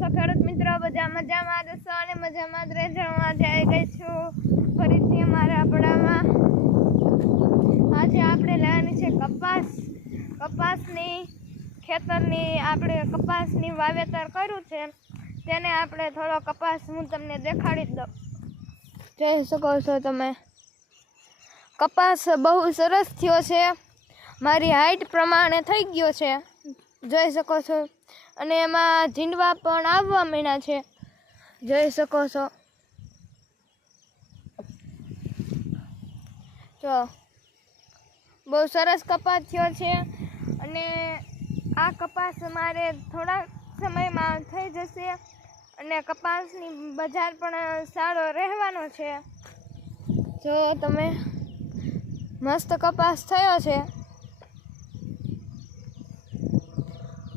છો ખેડૂત મિત્રો? બધા મજામાં રહેશો અને મજામાં જ રહેજો। હું આજે આવી ગઈ છું ફરીથી અમારા આપણામાં। આજે આપણે લેવાની છે કપાસની ખેતરની આપણે કપાસની વાવેતર કર્યું છે તેને આપણે થોડો કપાસ હું તમને દેખાડી દઉં। જોઈ શકો છો તમે, કપાસ બહુ સરસ થયો છે, મારી હાઈટ પ્રમાણે થઈ ગયો છે, જોઈ શકો છો। અને એમાં ઝીંડવા પણ આવવા માંડ્યા છે, જોઈ શકો છો। જો બહુ સરસ કપાસ થયો છે અને આ કપાસ મારે થોડા સમયમાં થઈ જશે અને કપાસની બજાર પણ સારો રહેવાનો છે। જો તમે મસ્ત કપાસ થયો છે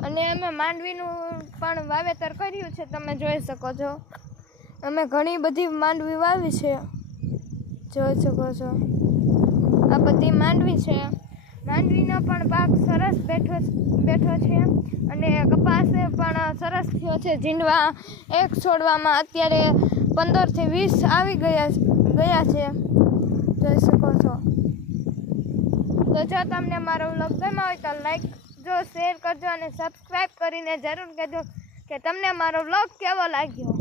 અને અમે માંડવીનું પણ વાવેતર કર્યું છે, તમે જોઈ શકો છો। અમે ઘણી બધી માંડવી વાવી છે, જોઈ શકો છો। આ બધી માંડવી છે, માંડવીનો પણ પાક સરસ બેઠો છે અને કપાસ પણ સરસ થયો છે। ઝીંડવા એક છોડવામાં અત્યારે 15 થી 20 આવી ગયા છે, જોઈ શકો છો। તો જો તમને મારો વ્લોગ ગમ્યો હોય તો લાઈક જો, શેર કરજો અને સબસ્ક્રાઈબ કરીને જરૂર કહેજો કે તમને મારો વ્લોગ કેવો લાગ્યો।